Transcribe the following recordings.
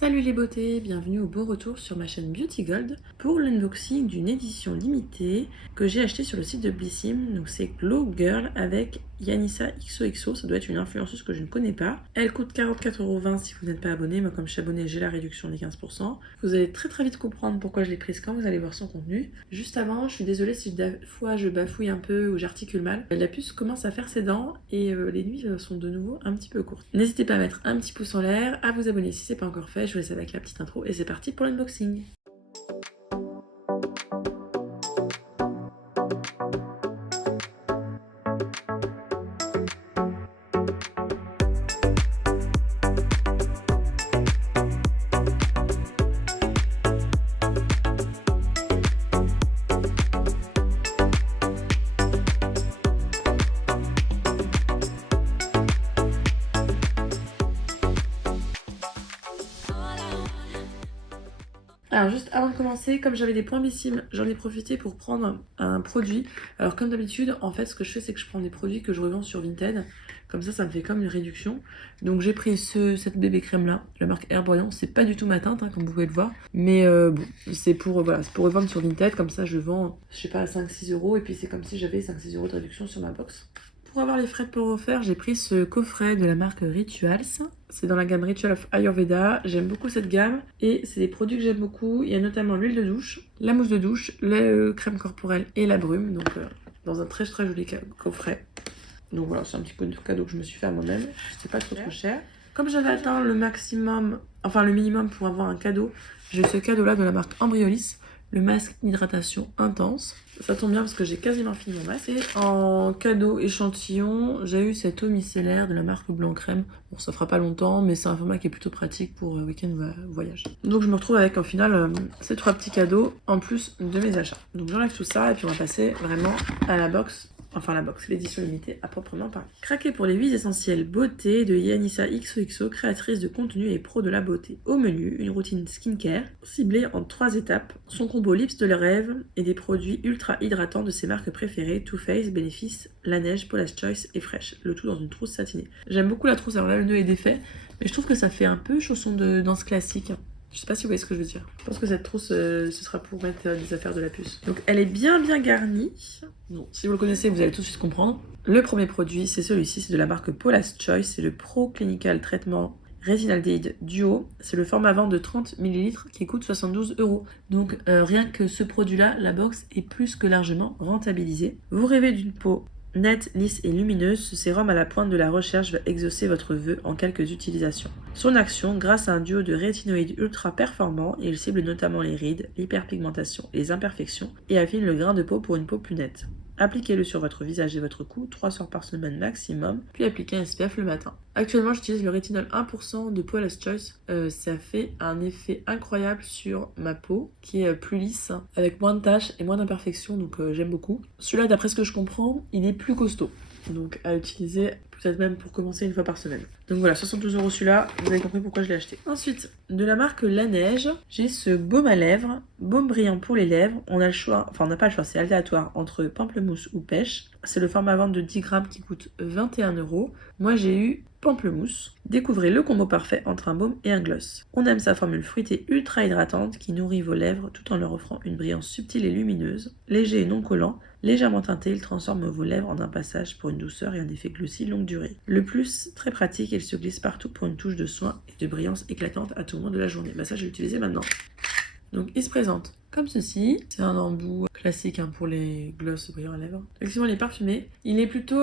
Salut les beautés, bienvenue au beau retour sur ma chaîne Beauty Gold pour l'unboxing d'une édition limitée que j'ai acheté sur le site de Blissim. Donc c'est Glow Girl avec Yanissa XOXO, ça doit être une influenceuse que je ne connais pas. Elle coûte 44,20€ si vous n'êtes pas abonné, moi comme je suis abonné j'ai la réduction des 15%. Vous allez très vite comprendre pourquoi je l'ai prise quand vous allez voir son contenu. Juste avant, je suis désolée si des fois je bafouille un peu ou j'articule mal. La puce commence à faire ses dents et les nuits sont de nouveau un petit peu courtes. N'hésitez pas à mettre un petit pouce en l'air, à vous abonner si c'est pas encore fait. Je vous laisse avec la petite intro et c'est parti pour l'unboxing. Alors juste avant de commencer, comme j'avais des points Blissim, j'en ai profité pour prendre un produit. Alors comme d'habitude, en fait ce que je fais c'est que je prends des produits que je revends sur Vinted. Comme ça me fait comme une réduction. Donc j'ai pris cette bébé crème là, la marque Herboyant. C'est pas du tout ma teinte comme vous pouvez le voir. Mais bon, c'est pour revendre sur Vinted. Comme ça je vends, je sais pas, à 5-6€ et puis c'est comme si j'avais 5-6€ de réduction sur ma box. Pour avoir les frais de port offerts, j'ai pris ce coffret de la marque Rituals. C'est dans la gamme Ritual of Ayurveda. J'aime beaucoup cette gamme et c'est des produits que j'aime beaucoup. Il y a notamment l'huile de douche, la mousse de douche, la crème corporelle et la brume. Donc dans un très joli coffret. Donc voilà, c'est un petit peu de cadeau que je me suis fait à moi-même. C'était pas trop cher. Comme j'avais atteint le maximum, enfin le minimum pour avoir un cadeau, j'ai ce cadeau là de la marque Embryolisse. Le masque hydratation intense. Ça tombe bien parce que j'ai quasiment fini mon masque. Et en cadeau échantillon, j'ai eu cette eau micellaire de la marque Blanc Crème. Bon, ça fera pas longtemps, mais c'est un format qui est plutôt pratique pour week-end voyage. Donc je me retrouve avec en final ces 3 petits cadeaux en plus de mes achats. Donc j'enlève tout ça et puis on va passer vraiment à la box. Enfin la box, l'édition limitée à proprement parler. Craquez pour les 8 essentiels beauté de Yanissa XOXO, créatrice de contenu et pro de la beauté. Au menu, une routine skincare ciblée en 3 étapes, son combo lips de le rêve et des produits ultra hydratants de ses marques préférées, Too Faced, Benefis, La Neige, Paula's Choice et Fresh. Le tout dans une trousse satinée. J'aime beaucoup la trousse, alors là le nœud est défait, mais je trouve que ça fait un peu chausson de danse classique. Je sais pas si vous voyez ce que je veux dire. Je pense que cette trousse, ce sera pour mettre des affaires de la puce. Donc elle est bien garnie. Bon, si vous le connaissez, vous allez tout de suite comprendre. Le premier produit, c'est celui-ci, c'est de la marque Paula's Choice. C'est le Pro Clinical Traitement Retinaldehyde Duo. C'est le format vente de 30 ml qui coûte 72€. Donc rien que ce produit-là, la box est plus que largement rentabilisée. Vous rêvez d'une peau nette, lisse et lumineuse, ce sérum à la pointe de la recherche va exaucer votre vœu en quelques utilisations. Son action, grâce à un duo de rétinoïdes ultra performants, il cible notamment les rides, l'hyperpigmentation et les imperfections et affine le grain de peau pour une peau plus nette. Appliquez-le sur votre visage et votre cou 3 soirs par semaine maximum, puis appliquez un SPF le matin. Actuellement, j'utilise le rétinol 1% de Paula's Choice. Ça fait un effet incroyable sur ma peau, qui est plus lisse, avec moins de taches et moins d'imperfections, donc j'aime beaucoup. Celui-là, d'après ce que je comprends, il est plus costaud. Donc à utiliser peut-être même pour commencer une fois par semaine. Donc voilà, 72€ celui-là, vous avez compris pourquoi je l'ai acheté. Ensuite, de la marque La Neige, j'ai ce baume à lèvres, baume brillant pour les lèvres. On a le choix, enfin on n'a pas le choix, c'est aléatoire entre pamplemousse ou pêche. C'est le format vente de 10 grammes qui coûte 21€. Moi j'ai eu pamplemousse. Découvrez le combo parfait entre un baume et un gloss. On aime sa formule fruitée ultra hydratante qui nourrit vos lèvres tout en leur offrant une brillance subtile et lumineuse. Léger et non collant, légèrement teinté, il transforme vos lèvres en un passage pour une douceur et un effet glossy longue durée. Le plus, très pratique, il se glisse partout pour une touche de soin et de brillance éclatante à tout moment de la journée. Bah ça, je vais l'utiliser maintenant. Donc, il se présente comme ceci. C'est un embout classique pour les gloss brillants à lèvres. Effectivement, il est parfumé. Il est plutôt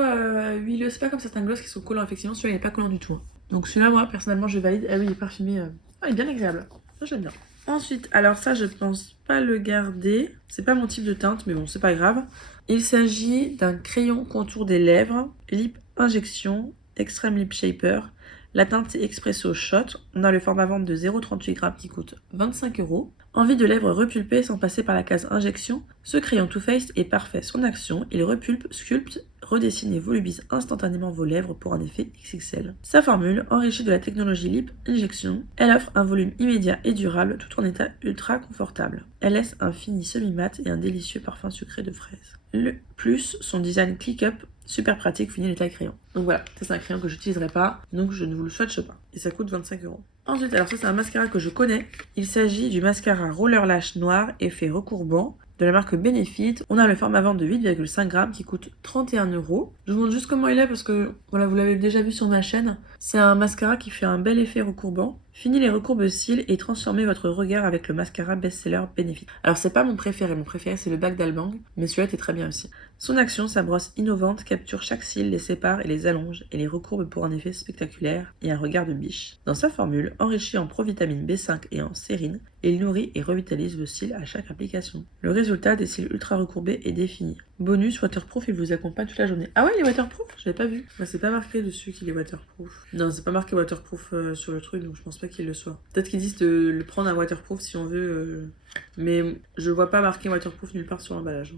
huileux. C'est pas comme certains gloss qui sont collants. Effectivement, celui-là, il n'est pas collant du tout. Donc, celui-là, moi, personnellement, je valide. Ah oui, il est parfumé. Ah, il est bien agréable. Ça, j'aime bien. Ensuite, alors ça, je pense pas le garder. C'est pas mon type de teinte, mais bon, c'est pas grave. Il s'agit d'un crayon contour des lèvres, Lip Injection, Extreme Lip Shaper. La teinte est Expresso Shot. On a le format vente de 0,38 g qui coûte 25€. Envie de lèvres repulpées sans passer par la case injection, ce crayon Too Faced est parfait. Son action, il repulpe, sculpte, redessine et volubise instantanément vos lèvres pour un effet XXL. Sa formule, enrichie de la technologie Lip Injection, elle offre un volume immédiat et durable tout en état ultra confortable. Elle laisse un fini semi-mat et un délicieux parfum sucré de fraise. Le plus, son design click-up, super pratique, fini les tailles crayon. Donc voilà, ça c'est un crayon que j'utiliserai pas, donc je ne vous le swatche pas. Et ça coûte 25€. Ensuite, alors ça c'est un mascara que je connais. Il s'agit du mascara Roller Lash Noir effet recourbant de la marque Benefit. On a le format vente de 8,5 grammes qui coûte 31 €. Je vous montre juste comment il est parce que voilà, vous l'avez déjà vu sur ma chaîne. C'est un mascara qui fait un bel effet recourbant. Fini les recourbes cils et transformez votre regard avec le mascara best-seller Benefit. Alors c'est pas mon préféré c'est le Bac d'Albang, mais celui-là était très bien aussi. Son action, sa brosse innovante capture chaque cil, les sépare et les allonge et les recourbe pour un effet spectaculaire et un regard de biche. Dans sa formule, enrichie en provitamine B5 et en sérine, il nourrit et revitalise vos cils à chaque application. Le résultat, des cils ultra recourbés et définis. Bonus, waterproof, il vous accompagne toute la journée. Ah ouais, il est waterproof? Je l'avais pas vu. Bah, c'est pas marqué dessus qu'il est waterproof. Non, c'est pas marqué waterproof sur le truc, donc je pense pas qu'il le soit. Peut-être qu'ils disent de le prendre à waterproof si on veut, mais je vois pas marqué waterproof nulle part sur l'emballage.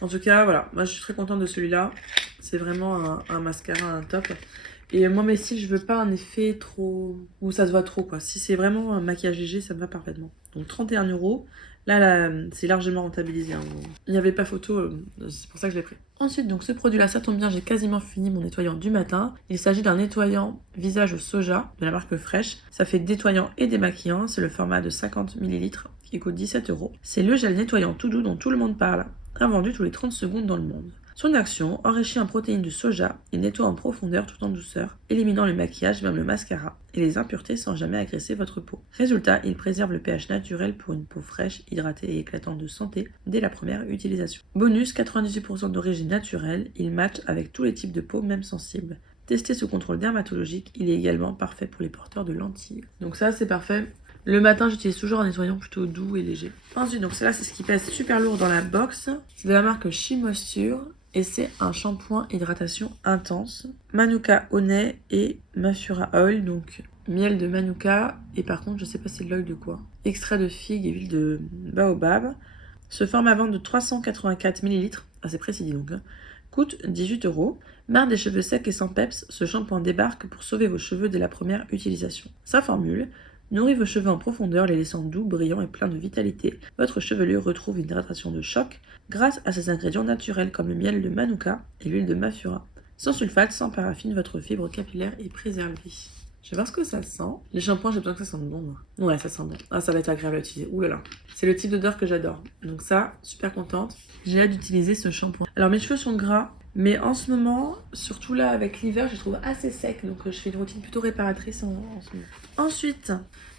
En tout cas, voilà, moi je suis très contente de celui-là. C'est vraiment un mascara, un top. Et moi, mes cils, je veux pas un effet trop... où ça se voit trop, quoi. Si c'est vraiment un maquillage léger, ça me va parfaitement. Donc 31 €. Là, c'est largement rentabilisé. Hein. Il n'y avait pas photo, c'est pour ça que je l'ai pris. Ensuite, donc ce produit-là, ça tombe bien, j'ai quasiment fini mon nettoyant du matin. Il s'agit d'un nettoyant visage au soja de la marque Fresh. Ça fait nettoyant et démaquillant. C'est le format de 50 ml qui coûte 17 €. C'est le gel nettoyant tout doux dont tout le monde parle, invendu tous les 30 secondes dans le monde. Son action, enrichie en protéines de soja, il nettoie en profondeur tout en douceur, éliminant le maquillage, même le mascara, et les impuretés sans jamais agresser votre peau. Résultat, il préserve le pH naturel pour une peau fraîche, hydratée et éclatante de santé dès la première utilisation. Bonus, 98% d'origine naturelle, il match avec tous les types de peau, même sensibles. Testé sous contrôle dermatologique, il est également parfait pour les porteurs de lentilles. Donc ça, c'est parfait. Le matin, j'utilise toujours un nettoyant plutôt doux et léger. Ensuite, donc c'est ce qui pèse super lourd dans la box. C'est de la marque She Moisture. Et c'est un shampoing hydratation intense. Manuka Honey et Mafura Oil, donc miel de Manuka. Et par contre, je sais pas c'est de l'oil de quoi. Extrait de figue et huile de baobab. Ce format vente de 384 ml, assez précis donc, coûte 18 €. Marre des cheveux secs et sans peps, ce shampoing débarque pour sauver vos cheveux dès la première utilisation. Sa formule nourrit vos cheveux en profondeur, les laissant doux, brillants et pleins de vitalité. Votre chevelure retrouve une hydratation de choc grâce à ses ingrédients naturels comme le miel de Manuka et l'huile de Mafura. Sans sulfate, sans paraffine, votre fibre capillaire est préservée. Je vais voir ce que ça sent. Les shampoings, j'ai besoin que ça sente bon. Moi. Ouais, ça sent bon. Ah, ça va être agréable à utiliser. Ouh là là. C'est le type d'odeur que j'adore. Donc ça, super contente. J'ai hâte d'utiliser ce shampoing. Alors mes cheveux sont gras. Mais en ce moment, surtout là avec l'hiver, je les trouve assez secs. Donc je fais une routine plutôt réparatrice en ce moment. Ensuite,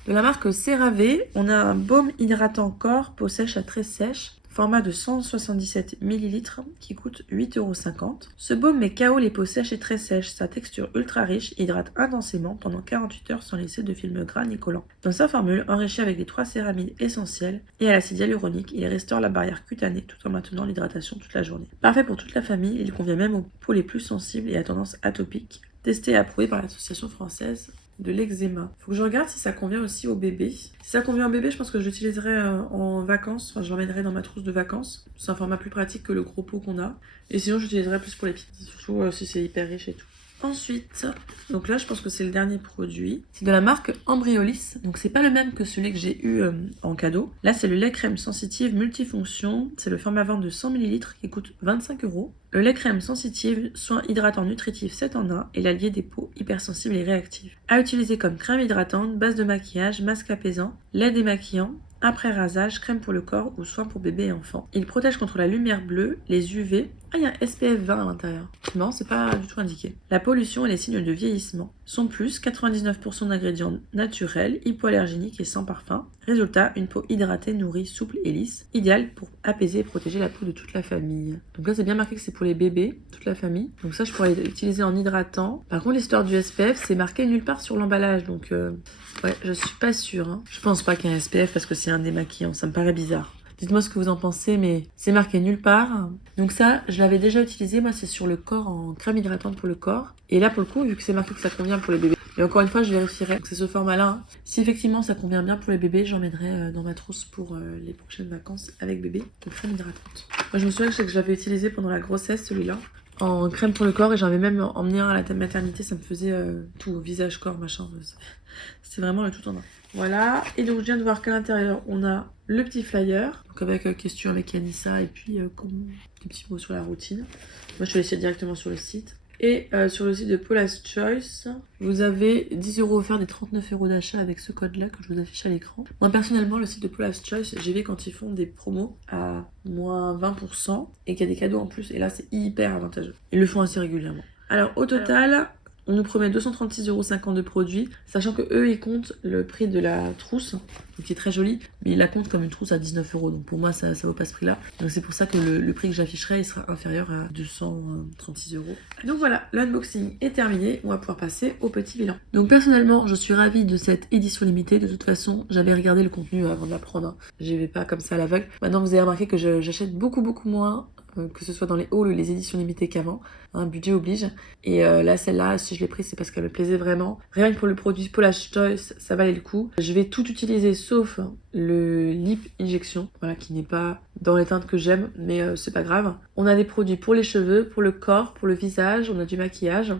de la marque CeraVe, on a un baume hydratant corps, peau sèche à très sèche. Format de 177 ml qui coûte 8,50 €. Ce baume met KO les peaux sèches et très sèches. Sa texture ultra riche hydrate intensément pendant 48 heures sans laisser de film gras ni collant. Dans sa formule, enrichie avec les 3 céramides essentielles et à l'acide hyaluronique, il restaure la barrière cutanée tout en maintenant l'hydratation toute la journée. Parfait pour toute la famille, il convient même aux peaux les plus sensibles et à tendance atopique. Testé et approuvé par l'Association française de l'eczéma. Faut que je regarde si ça convient aussi aux bébés. Si ça convient aux bébés, je pense que je l'utiliserai en vacances. Enfin, je l'emmènerai dans ma trousse de vacances. C'est un format plus pratique que le gros pot qu'on a. Et sinon, j'utiliserai plus pour les petits. Surtout si c'est hyper riche et tout. Ensuite, donc là je pense que c'est le dernier produit. C'est de la marque Embryolis. Donc c'est pas le même que celui que j'ai eu en cadeau. Là c'est le lait crème sensitive multifonction. C'est le format vente de 100 ml qui coûte 25 €. Le lait crème sensitive, soin hydratant nutritif 7 en 1 est l'allié des peaux hypersensibles et réactives. À utiliser comme crème hydratante, base de maquillage, masque apaisant, lait démaquillant, après rasage, crème pour le corps ou soin pour bébé et enfant. Il protège contre la lumière bleue, les UV. Ah, il y a un SPF 20 à l'intérieur. Non, c'est pas du tout indiqué. La pollution et les signes de vieillissement. Son plus, 99% d'ingrédients naturels, hypoallergéniques et sans parfum. Résultat, une peau hydratée, nourrie, souple et lisse. Idéal pour apaiser et protéger la peau de toute la famille. Donc là, c'est bien marqué que c'est pour les bébés, toute la famille. Donc ça, je pourrais l'utiliser en hydratant. Par contre, l'histoire du SPF, c'est marqué nulle part sur l'emballage. Donc, ouais, je suis pas sûre. Hein. Je pense pas qu'il y ait un SPF parce que c'est un démaquillant. Ça me paraît bizarre. Dites-moi ce que vous en pensez, mais c'est marqué nulle part. Donc ça, je l'avais déjà utilisé. Moi, c'est sur le corps en crème hydratante pour le corps. Et là, pour le coup, vu que c'est marqué que ça convient pour les bébés. Et encore une fois, je vérifierai que c'est ce format-là. Hein. Si effectivement ça convient bien pour les bébés, j'emmènerai dans ma trousse pour les prochaines vacances avec bébé. Donc crème hydratante. Moi, je me souviens que je l'avais utilisé pendant la grossesse, celui-là. En crème pour le corps. Et j'avais même emmené un à la maternité. Ça me faisait tout, visage, corps, machin. C'est vraiment le tout en un. Voilà. Et donc, je viens de voir qu'à l'intérieur, on a le petit flyer. Donc avec question avec Anissa et puis des petits mots sur la routine. Moi, je vais laisser directement sur le site. Et sur le site de Paula's Choice, vous avez 10 € offerts des 39 € d'achat avec ce code-là que je vous affiche à l'écran. Moi personnellement, le site de Paula's Choice, j'y vais quand ils font des promos à moins 20% et qu'il y a des cadeaux en plus. Et là, c'est hyper avantageux. Ils le font assez régulièrement. Alors au total, on nous promet 236,50 € de produits, sachant que eux ils comptent le prix de la trousse, qui est très jolie, mais ils la comptent comme une trousse à 19 €. Donc pour moi ça vaut pas ce prix-là. Donc c'est pour ça que le prix que j'afficherai il sera inférieur à 236 €. Donc voilà, l'unboxing est terminé. On va pouvoir passer au petit bilan. Donc personnellement, je suis ravie de cette édition limitée. De toute façon, j'avais regardé le contenu avant de la prendre. J'y vais pas comme ça à l'aveugle. Maintenant vous avez remarqué que j'achète beaucoup moins, que ce soit dans les hauls ou les éditions limitées qu'avant. Un budget oblige. Et là, celle-là, si je l'ai prise, c'est parce qu'elle me plaisait vraiment. Rien que pour le produit Paula's Choice, ça valait le coup. Je vais tout utiliser sauf le lip injection, voilà, qui n'est pas dans les teintes que j'aime, mais c'est pas grave. On a des produits pour les cheveux, pour le corps, pour le visage, on a du maquillage.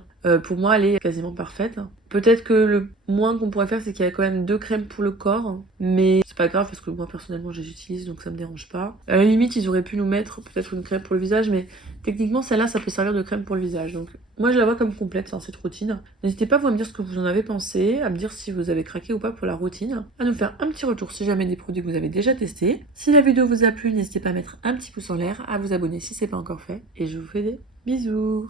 Pour moi, elle est quasiment parfaite. Peut-être que le moins qu'on pourrait faire, c'est qu'il y a quand même 2 crèmes pour le corps, mais c'est pas grave parce que moi personnellement je les utilise, donc ça me dérange pas. À la limite, ils auraient pu nous mettre peut-être une crème pour le visage, mais techniquement celle-là ça peut servir de crème pour le visage. Donc moi je la vois comme complète dans cette routine. N'hésitez pas à me dire ce que vous en avez pensé, à me dire si vous avez craqué ou pas pour la routine, à nous faire un petit retour si jamais des produits que vous avez déjà testés. Si la vidéo vous a plu, n'hésitez pas à mettre un petit pouce en l'air, à vous abonner si c'est pas encore fait, et je vous fais des bisous.